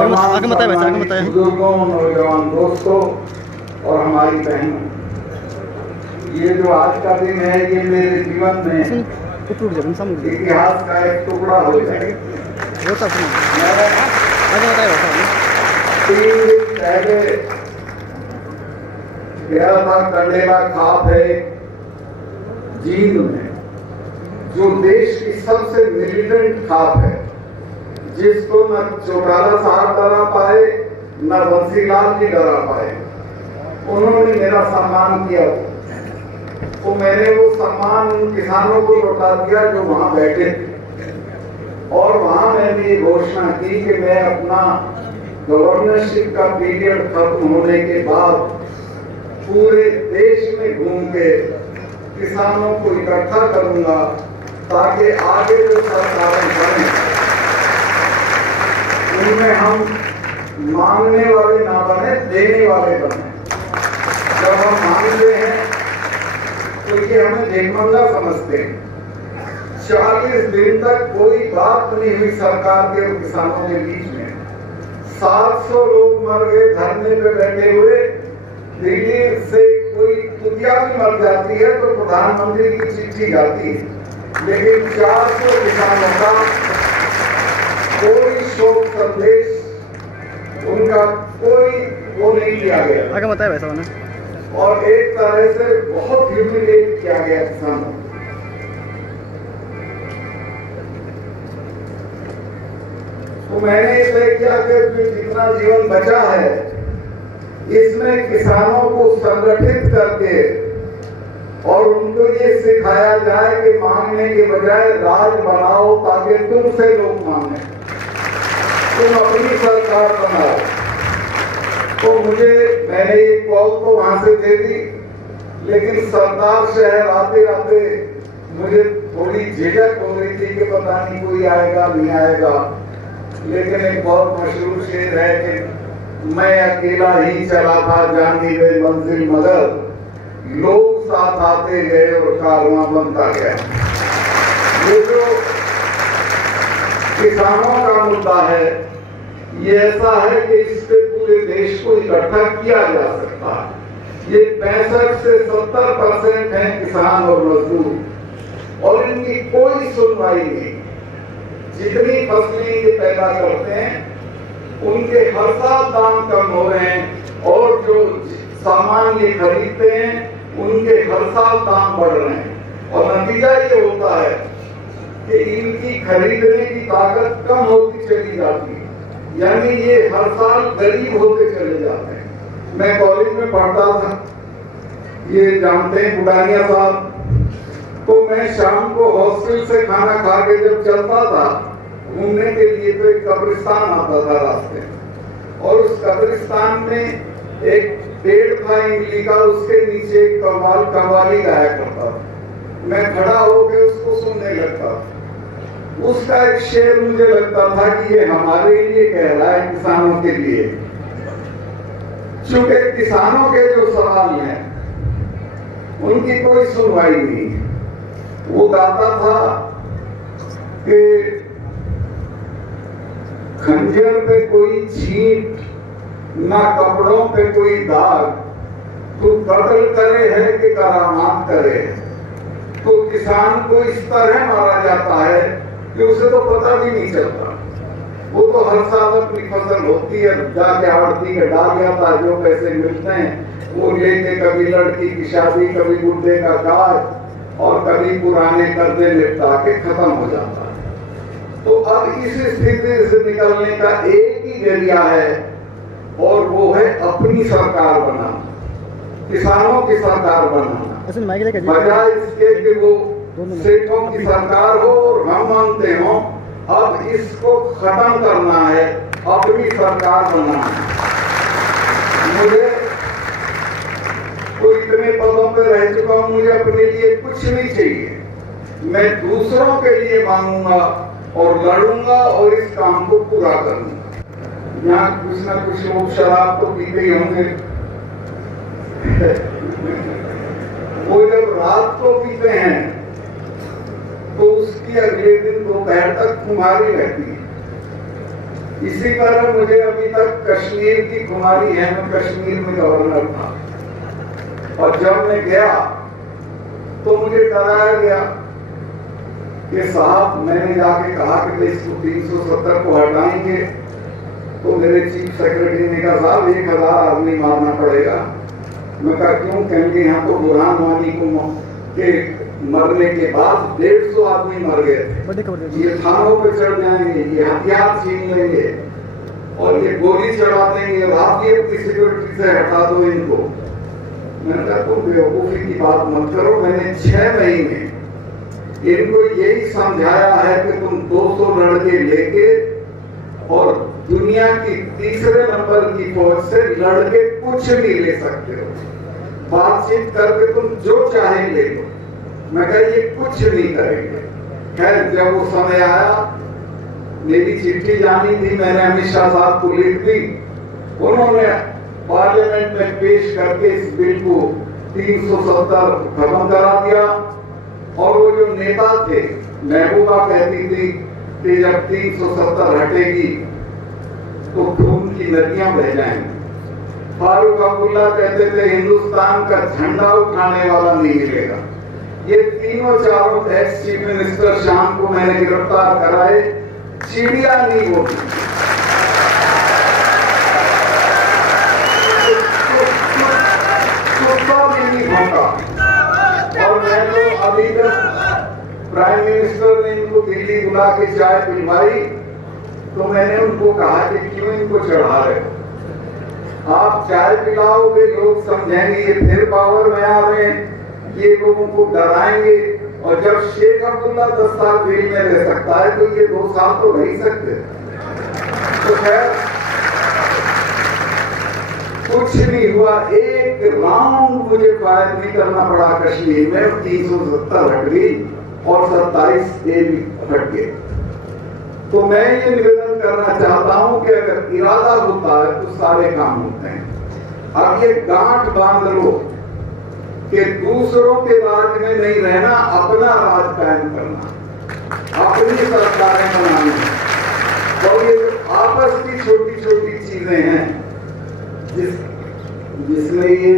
तमाम बुजुर्गों, नौजवान दोस्तों और हमारी बहनों, ये जो आज का दिन है ये मेरे जीवन में इतिहास का एक टुकड़ा हो जाएगा। 3 दिन पहले गया था कंडेला खाप है जींद में, जो देश की सबसे मिलिटेंट खाप है, जिसको न चौटाला साहब डरा पाए न बंसीलाल जी डरा पाए। उन्होंने मेरा सम्मान किया, तो मैंने वो सम्मान किसानों को लौटा दिया जो वहां बैठे थे। और वहां मैंने ये घोषणा की कि मैं अपना गवर्नरशिप का पीरियड खत्म होने के बाद पूरे देश में घूम के किसानों को इकट्ठा करूंगा, ताकि आगे जो सरकारें बने उनमें हम मांगने वाले ना बने, देने वाले बने। जब हम मांगते हैं तो ये हमें भिखमंगा समझते हैं। 40 दिन तक कोई बात नहीं हुई सरकार के और किसानों के बीच में। 700 लोग मर गए धरने पे बैठे हुए। दिल्ली से कोई कुतिया भी मर जाती है तो प्रधानमंत्री की चिट्ठी जाती है, लेकिन 400 किसानों का कोई शोक संदेश, उनका कोई वो नहीं किया गया। आगे बताया वैसा होना। और एक तरह से बहुत ह्यूमिलेट किया गया किसानों। तो मैंने इसलिए किया कि जितना जीवन बचा है इसमें किसानों को संगठित करके और उनको ये सिखाया जाए कि मांगने के बजाय राज बनाओ, ताकि तुमसे लोग मांगे, तुम अपनी सरकार बनाओ। तो मैंने ये कॉल तो वहां से दे दी, लेकिन सरदार शहर आते आते मुझे थोड़ी झिझक हो रही थी कि पता नहीं कोई आएगा नहीं आएगा। लेकिन एक बहुत मशहूर शेर है कि मैं अकेला ही चला था जानी गई मंजिल मगर, लोग साथ आते गए और कारवां बनता गया। ये जो किसानों का मुद्दा है ये ऐसा है कि इस पे पूरे देश को इकट्ठा किया जा सकता है। ये 65 से 70% है किसान और मजदूर, और इनकी कोई सुनवाई नहीं। जितनी फसलें ये पैदा करते हैं उनके हर साल दाम कम हो रहे हैं, और जो सामान ये खरीदते हैं उनके हर साल दाम बढ़ रहे हैं। और नतीजा ये होता है कि इनकी खरीदने की ताकत कम होती चली जाती है, यानी ये हर साल गरीब होते चले जाते हैं। मैं कॉलेज में पढ़ता था, ये जानते हैं बुटानिया साहब, तो मैं शाम को हॉस्टल से खाना खा के जब चलता था घूमने के लिए तो एक कब्रिस्तान आता था रास्ते, और उस कब्रिस्तान में एक पेड़ था इमली का, उसके नीचे एक कव्वाली गाया करता था। मैं खड़ा होकर उसको सुनने लगता था। उसका एक शेर मुझे लगता था कि ये हमारे लिए कह रहा है, किसानों के लिए। चूंकि किसानों के जो सवाल हैं उनकी कोई सुनवाई नहीं। वो गाता था कि खंजर पे कोई छींट, ना कपड़ों पे कोई दाग, तू कत्ल करे है कि करामात करे। तो किसान को इस तरह मारा जाता है कि उसे तो पता भी नहीं चलता। वो तो हर साल अपनी फसल होती है, जाके आड़ती के डाल जाता, जो पैसे मिलते हैं वो लेके कभी लड़की की शादी, कभी गुड्डे का काज, और कभी पुराने कर्जे निपटा के खत्म हो जाता है। तो अब इस स्थिति से निकलने का एक ही जरिया है, और वो है अपनी सरकार बनाना, किसानों की सरकार बनाना, बजाय इसके कि वो सेठों की सरकार हो और हम मानते हो। अब इसको खत्म करना है, अपनी सरकार बनाना है। मुझे तो इतने पदों पर रह चुका हूं, मुझे अपने लिए कुछ नहीं चाहिए। मैं दूसरों के लिए मांगूंगा और लड़ूंगा और इस काम को पूरा करूंगा। यहाँ कुछ ना कुछ लोग शराब तो पीते ही होंगे। वो जब रात को पीते हैं तो उसकी अगले दिन दोपहर तक खुमारी रहती है। इसी तरह मुझे अभी तक कश्मीर की कुमारी है, मैं कश्मीर में गवर्नर था, और जब मैं गया तो मुझे डराया गया कि साहब, मैंने जाके कहा कि इसको 370 को हटाएंगे, तो मेरे चीफ सेक्रेटरी ने कहा साहब 1000 आदमी मारना पड़ेगा। मैं कहा क्यों? कहेंगे यहाँ तो बुरहान वानी को के मरने के बाद 150 आदमी मर गए थे, ये थानों पे चढ़ जाएंगे, ये हथियार छीन लेंगे और ये गोली चढ़ा देंगे, आप ये अपनी सिक्योरिटी से हटा दो इनको। मैंने कहा तुम बेवकूफी की बात मत करो। मैंने 6 महीने इनको यही समझाया है कि तुम 200 लड़के लेके और दुनिया की तीसरे नंबर की फौज से लड़के कुछ नहीं ले सकते हो, बातचीत करके तुम जो चाहे ले लो। मैं कहा ये कुछ नहीं करेंगे। खैर जब वो समय आया, मेरी चिट्ठी जानी थी, मैंने अमित शाह साहब को लिख दी, उन्होंने पार्लियामेंट में पेश करके इस बिल को 370 खत्म करा दिया। और वो जो नेता थे, महबूबा कहती थी कि जब 370 हटेगी तो खून की नदियां बह जाएंगी। फारूक अब्दुल्ला कहते थे हिंदुस्तान का झंडा उठाने वाला नहीं मिलेगा। ये तीनों चारों एक्स चीफ मिनिस्टर शाम को मैंने गिरफ्तार कराए, चिड़िया नहीं बोली, कुत्ता भी नहीं भौंका। और मैं तो अभी तक प्राइम मिनिस्टर ने इनको दिल्ली बुला के चाय पिलवाई, तो मैंने उनको कहा कि क्यों इनको चढ़ा रहे हो? आप चाय पिलाओगे, लोग समझेंगे ये फिर पावर में आ रहे हैं, ये लोगों को डराएंगे। और जब शेख अब्दुल्ला 10 साल जेल में रह सकता है तो ये 2 साल तो रह सकते। तो खैर कुछ नहीं हुआ, एक राउंड मुझे फायर नहीं करना पड़ा कश्मीर में, 370 हट गई और 27 ए भी हट गए। तो मैं ये निवेदन करना चाहता हूं कि अगर इरादा होता है तो सारे काम होते हैं। अब ये गांठ बांध लो कि दूसरों के राज में नहीं रहना, अपना राज कायम करना, अपनी सरकारें बनानी। और ये आपस की छोटी छोटी चीजें हैं जिसमें ये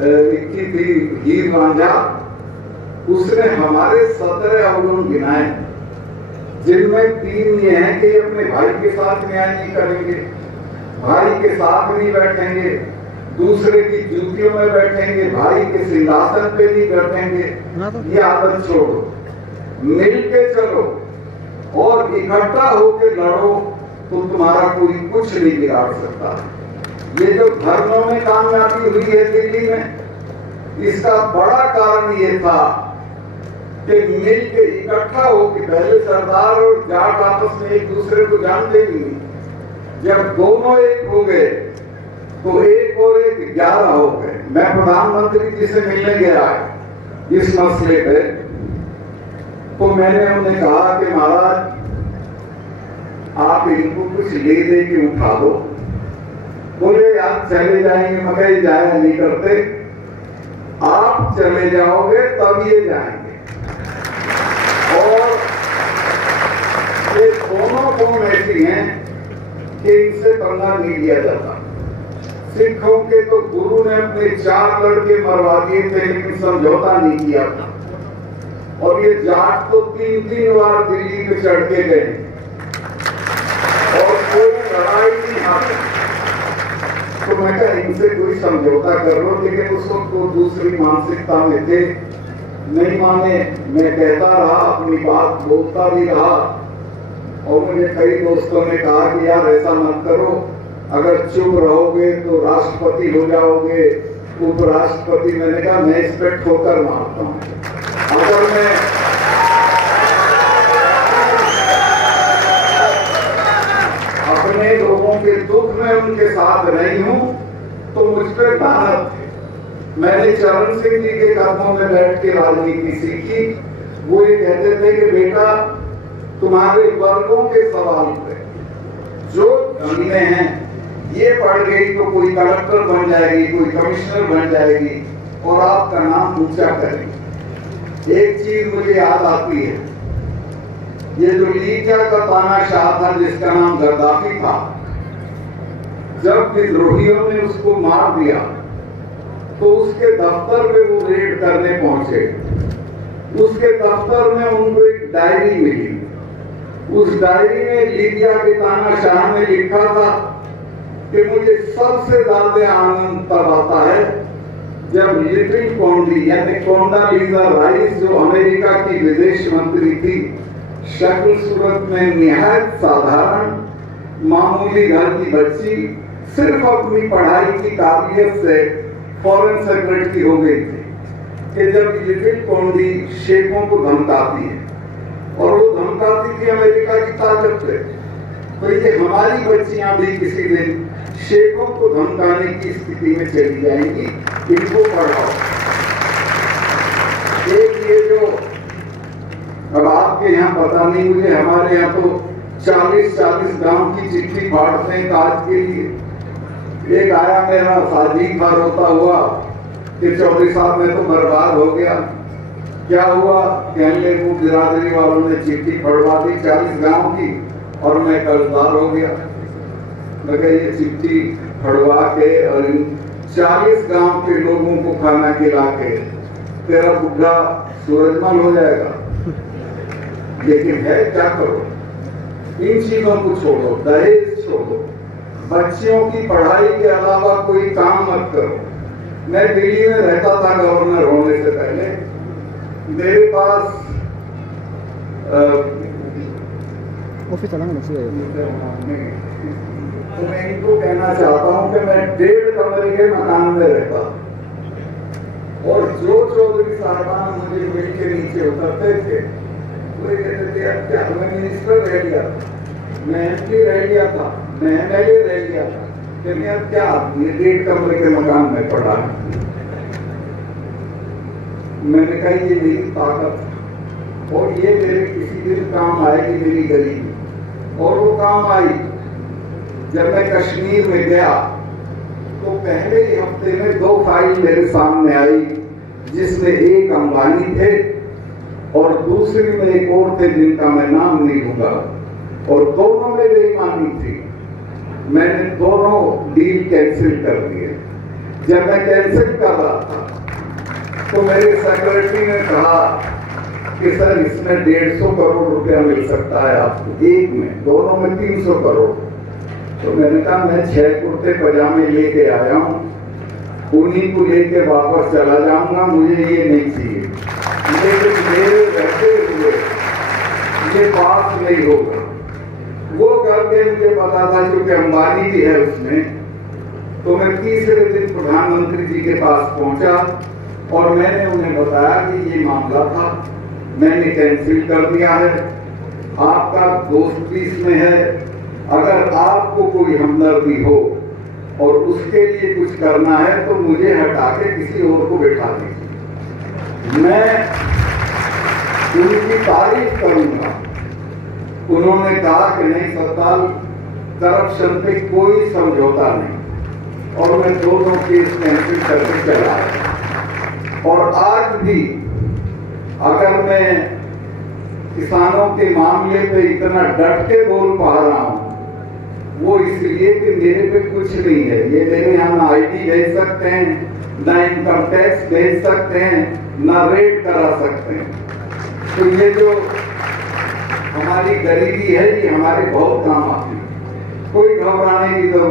लिखी थी हीर रांझा, उसने हमारे 17 अवगुण गिनाए, जिनमें 3 ये हैं कि अपने भाई के साथ न्याय नहीं करेंगे, भाई के साथ नहीं बैठेंगे, दूसरे की जूतियों में बैठेंगे, भाई के सिंहासन पे नहीं बैठेंगे। ये आदत छोड़ो, मिल के चलो और इकट्ठा होकर लड़ो, तो तुम्हारा कोई कुछ नहीं बिगाड़ सकता। ये जो धरनों में कामयाबी हुई है दिल्ली में, इसका बड़ा कारण ये था कि मिल के इकट्ठा हो कि पहले सरदार और जाट आपस में एक दूसरे को जानते भी नहीं, जब दोनों एक हो गए तो 1 और 1 11 हो गए। मैं प्रधानमंत्री जी से मिलने गया इस मसले पे, तो मैंने उन्हें कहा कि महाराज आप इनको कुछ ले दे के उठा दो। बोले आप चले जाएंगे, मगर जाया नहीं करते, आप चले जाओगे तब ये जाएंगे। और ये दोनों कौम ऐसी हैं कि इनसे पंगा नहीं लिया जाता। सिखों के तो गुरु ने अपने 4 लड़के मरवा दिए थे, लेकिन समझौता नहीं किया था। और ये जाट तो 3 बार दिल्ली में चढ़ के गए और कोई लड़ाई नहीं हारी। तो मैं कहा इनसे कोई समझौता कर लो, लेकिन उस वक्त तो दूसरी मानसिकता में थे, नहीं माने। मैं कहता रहा, अपनी बात बोलता भी रहा, और मुझे कई दोस्तों ने कहा कि यार ऐसा मत करो, अगर चुप रहोगे तो राष्ट्रपति हो जाओगे, उपराष्ट्रपति। मैंने कहा मैं इस पे ठोकर मारता हूँ, अगर मैं अपने लोगों के दुख में उनके साथ नहीं हूं तो मुझ पर लानत है। मैंने चरण सिंह जी के कदमों में बैठ के राजनीति सीखी। वो ये कहते थे कि बेटा तुम्हारे वर्गों के सवाल पे जो चीजें हैं ये पढ़ गई तो कोई कलेक्टर बन जाएगी, कोई कमिश्नर बन जाएगी और आपका नाम ऊंचा करेगी। एक चीज मुझे याद आती है ये जो लीबिया का तानाशाह था जिसका नाम गद्दाफी था, जब विद्रोहियों ने उसको मार दिया तो उसके दफ्तर पे वो रेड करने पहुंचे। उसके दफ्तर में उनको एक डायरी मिली। उस डायरी में लीबिया के तानाशाह ने लिखा था कि मुझे सबसे ज्यादा आनंद तब आता है जब लिटिल कोंडी यानी कोंडालीजा राइस, जो अमेरिका की विदेश मंत्री थी, शक्ल सूरत में निहायत साधारण मामूली घर की बच्ची, सिर्फ अपनी पढ़ाई की काबिलियत से फॉरेन सेक्रेटरी हो गई थी, कि जब लिटिल कोंडी शेखों को धमकाती है, और वो धमकाती थी अमेरिका की ताकत से, तो ये हमारी बच्चियां भी किसी दिन शेखों को धमकाने की स्थिति में चली जाएंगी, इनको पढ़ाओ। एक ये जो अब आपके यहाँ पता नहीं, मुझे हमारे यहाँ तो 40-40 गांव की चिट्ठी फाड़ते हैं आज के लिए। एक आया मेरा साजिद था रोता हुआ कि चौधरी साहब मैं तो बर्बाद हो गया। क्या हुआ? कहने को बिरादरी वालों ने चिट्ठी फड़वा दी 40 गांव की और मैं कर्जदार हो गया। मैं ये चिट्ठी फड़वा के और 40 गांव के लोगों को खाना खिला के तेरा बुढ़ा सूरजमल हो जाएगा। लेकिन है क्या करो, इन चीजों को छोड़ो, दहेज छोड़ो, बच्चियों की पढ़ाई के अलावा कोई काम मत करो। मैं दिल्ली में रहता था गवर्नर होने से पहले। मेरे पास तो मैं इनको कहना चाहता हूं कि मैं 1.5 कमरे के मकान में रहता, और जो चौधरी साहबान मुझे मिल के नीचे उतरते थे वो कहते थे यार क्या मैं मिनिस्टर रह लिया था, मैं एमपी रह लिया था, मैं एमएलए रह लिया था, कहते यार क्या 1.5 कमरे के मकान में पड़ा है। मैंने कहा ये मेरी ताकत है और ये मेरे किसी दिन काम आएगी, मेरी गरीबी। और वो काम आई। जब मैं कश्मीर में गया तो पहले ही हफ्ते में 2 फाइल मेरे सामने आई, जिसमें एक अंबानी थे और दूसरी में एक और थे जिनका मैं नाम नहीं लूंगा, और दोनों में बेईमानी थी। मैंने दोनों डील कैंसिल कर दिए। जब मैं कैंसिल कर रहा था तो मेरे सेक्रेटरी ने कहा कि सर इसमें 150 करोड़ रुपया मिल सकता है आपको, एक में, दोनों में 300 करोड़। तो मैंने कहा मैं 6 कुर्ते पजामे लेके आया हूँ, उन्हीं को लेके वापस चला जाऊंगा, मुझे ये नहीं चाहिए। लेकिन मेरे रहते हुए ये बात नहीं होगा। वो करके मुझे पता था क्योंकि अंबानी भी है उसमें। तो मैं तीसरे दिन प्रधानमंत्री जी के पास पहुंचा और मैंने उन्हें बताया कि ये मामला था, मैंने कैंसिल कर दिया है, आपका दोस्त भी इसमें है, अगर आपको कोई हमदर्दी हो और उसके लिए कुछ करना है तो मुझे हटा के किसी और को बैठा दीजिए, मैं उनकी तारीफ करूंगा। उन्होंने कहा कि नहीं सत्ताल, करप्शन पे कोई समझौता नहीं, और मैं दोनों केस कैंसिल करके चला आया। और आज भी अगर मैं किसानों के मामले पे इतना डट के बोल पा रहा हूं, वो इसलिए कि मेरे पे कुछ नहीं है। ये मेरे यहाँ ना आईडी भेज सकते हैं, ना इनकम टैक्स भेज सकते हैं, ना रेड करा सकते हैं। तो ये जो हमारी गरीबी है ये हमारे बहुत काम आती है, कोई घबराने की जरूरत